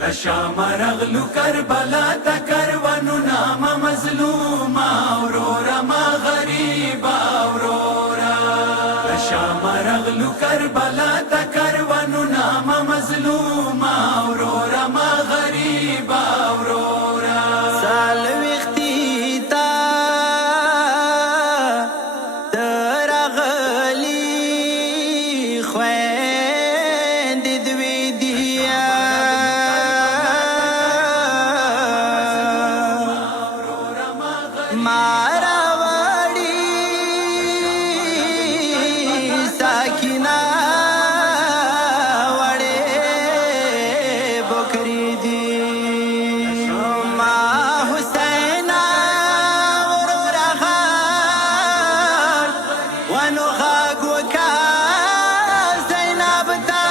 لشام رغلو کربلا تا کروانو نام مظلوما اورورا ما غریبا اورورا لشام رغلو کربلا تا کروانو نام مظلوما اورورا ما غریبا اورورا سالوختی تا درغلی خویند دوی دیا مارا وڑی ساکینا وڑی بکری دی ما حسینا ورورا غار ونو غاگ وکا زینب تا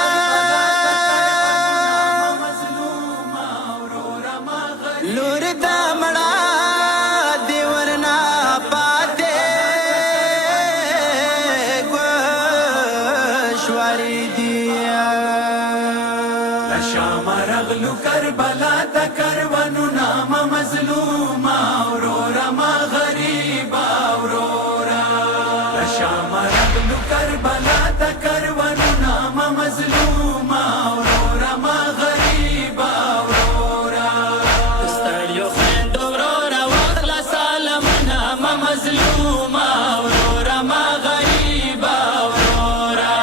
لور دا مڑا دیورنا پاتے گوشواری دیا لشام رغلو کربلا تا کروانو نام مظلوما اورورا ما غریبا اورورا لشام رغلو کربلا تا کروانو نام مظلوما اورورا ما غریبا اورورا ستړیو خویندو ورورا واخله سلامونه ما مظلومه ورورا ما غریبه ورورا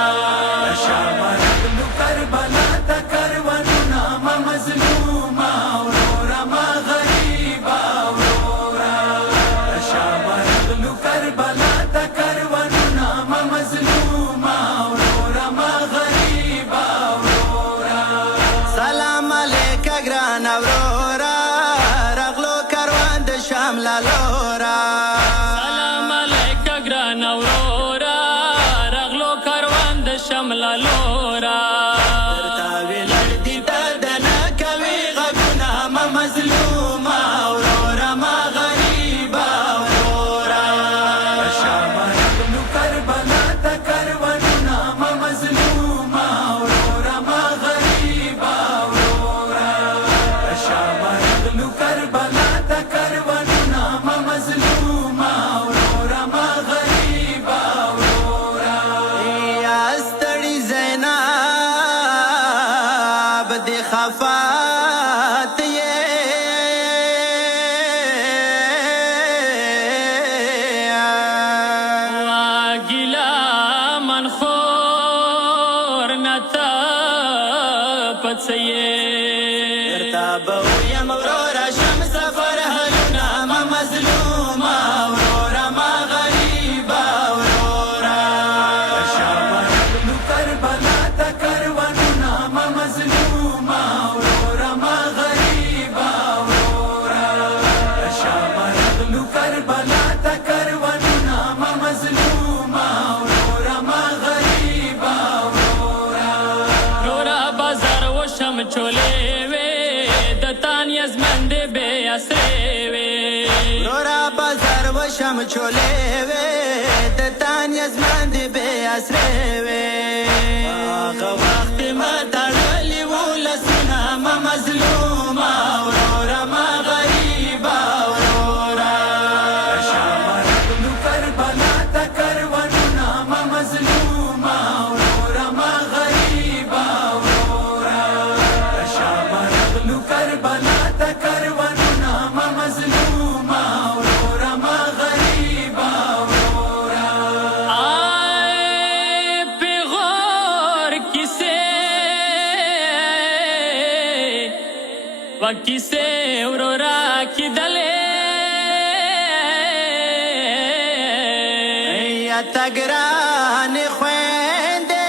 لشام رغلو کربلا تا کروانو نام مظلوما اورورا ما غریبا اورورا لشام رغلو کربلا تا کروانو نام مظلوما اورورا ما غریبا اورورا سلام علیکه ګرانه ورورا رغلو کاروان د شام لالورا سلام علیکه ګرانه ورورا رغلو کاروان د شمل لورا درته ویلړ دي درد نه کوي غږونه ما مظلومه ورورا ما غریبه ورورا لشام رغلو کربلا تا کروانو نام مظلوما اورورا ما غریبا اورورا لشام رغلو کربلا تا کروانو نام مظلوما اورورا ما غریبا اورورا یا ستړي زینب د خفات واګیلا منخور نتا پڅیه درته به ویم ورورا شم سفر هلونه ما مظلومه ورورا ما غریبه ورورا لشام رغلو کربلا تا کروانو نام مظلوما اورورا ما غریبا اورورا لشام رغلو کربلا تا کروانو نام مظلوما اورورا ما غریبا اورورا رورا بازار و شم چولې وې د تانیز منډې بې اسرې وې رورا بازار وشم چولې وې د تانیز باندې بې اسرې وې هغه وخت ما تړلي ولسونه ما مظلومه ورورا ما غریبه ورورا لشام رغلو کربلا تا کروانو نام مظلوما اورورا ما غریبا اورورا لشام رغلو کربلا تا کروانو نام مظلوما اورورا ما غریبا اورورا آی پیغور کیسه و کیسه ورورا کیدلې یا تګران خويندې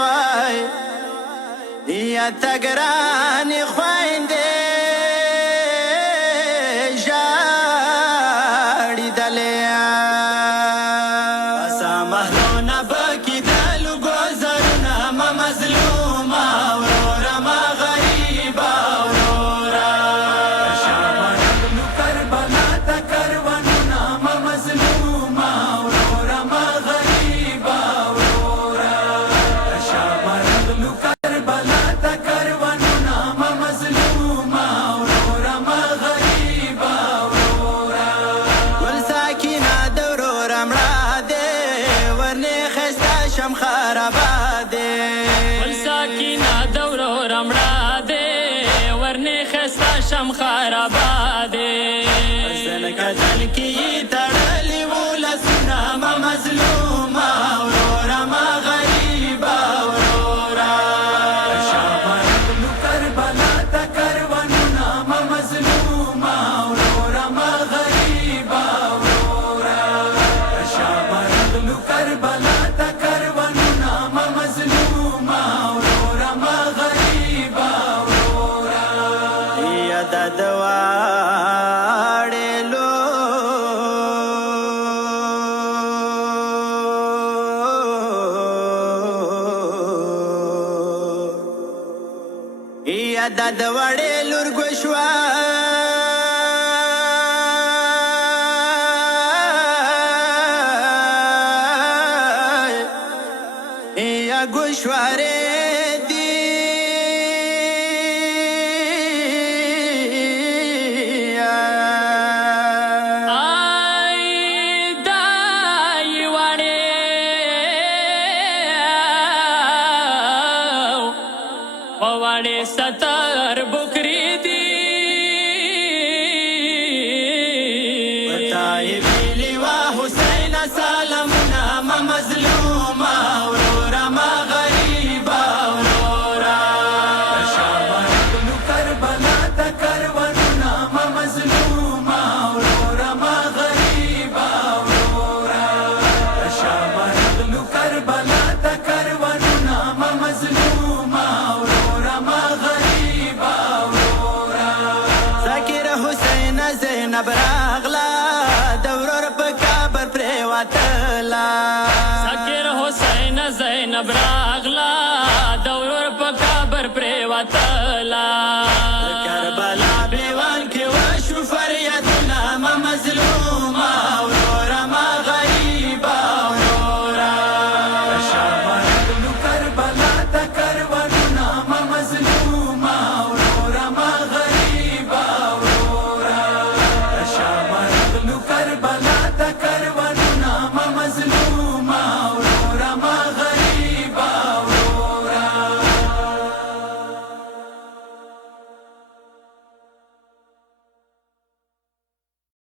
وای یا تګران خويندې ژاړي دلیا سامحلونه بکی دلو گذرونه ما مظلومه ورورا ما غریبه ورورا لشام رغلو کربلا تا کروانو نام مظلوما اورورا ما غریبا اورورا خرابه دی ول ساکینا دورو رمړه دی ورنه خستا شم خرابه دی زل کتل کی تړلی ولسونه ما مظلومه ورورا ما غریبه ورورا شامرغلو کربلا تا کروانونا ما مظلوما ورورا ما غریبا ورورا شامرغلو کربلا تا کروانونا ما مظلوما ورورا ما غریبا ورورا یا د د وړې لور ګوشوا یا ګوشوارې دی پواړې ستر بکری دی پتاي ویلی وا حسین سلامنا ما مظلوما ورورا ما غریبا ورورا شامرغلو کربلا تا کروانونا ما مظلوما ورورا ما غریبا ورورا شامرغلو کربلا تا کروانونا ما مظلوما زینب راغلا دورور په کابر پریواتلا ذکر حسین زینب راغلا دورور په کابر پریواتلا کربلا بیوان کې وشو فریادونه ما مظلومه ورورا ما غریبه ورورا شامرغلو کربلا تا کروانونا ما مظلوما ورورا ما غریبا ورورا شامرغلو کربلا